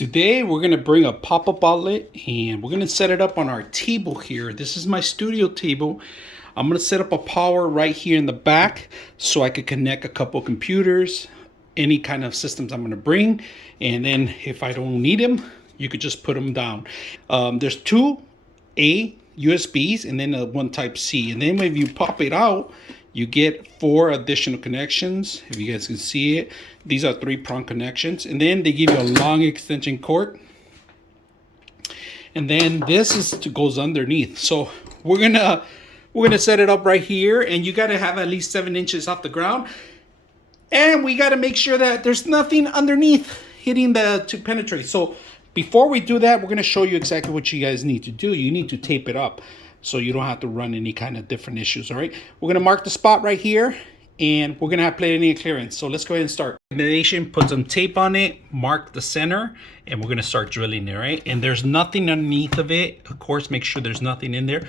Today we're going to bring a pop-up outlet and we're going to set it up on our table here. This is my studio table. I'm going to set up a power right here in the back so I could connect a couple computers, any kind of systems I'm going to bring, and then if I don't need them, you could just put them down. There's two USBs and then one type C, and then if you pop it out, you get 4 additional connections. If you guys can see it, these are 3-prong connections, and then they give you a long extension cord, and then this goes underneath. So we're gonna set it up right here, and you got to have at least 7 inches off the ground, and we got to make sure that there's nothing underneath hitting to penetrate. So before we do that, we're going to show you exactly what you guys need to do. You need to tape it up so you don't have to run any kind of different issues. All right, we're going to mark the spot right here, and we're going to have plenty of clearance. So let's go ahead and start. Ignition, put some tape on it, mark the center, and we're going to start drilling it, right? And there's nothing underneath of it. Of course, make sure there's nothing in there.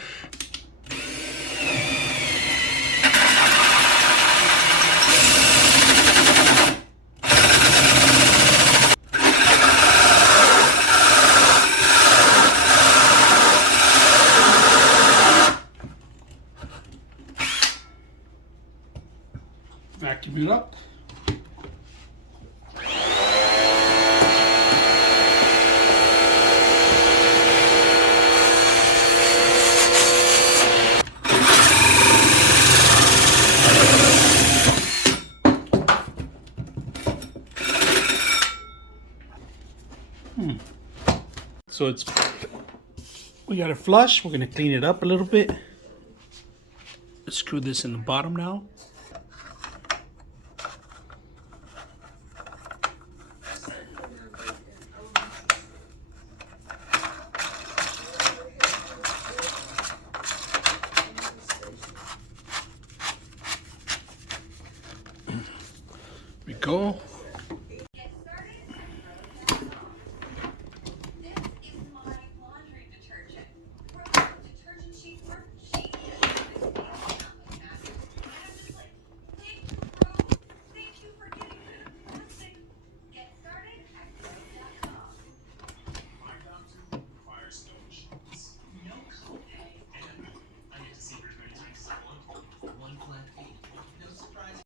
Vacuum it up. So we got it flush. We're gonna clean it up a little bit. Let's screw this in the bottom now. There we go.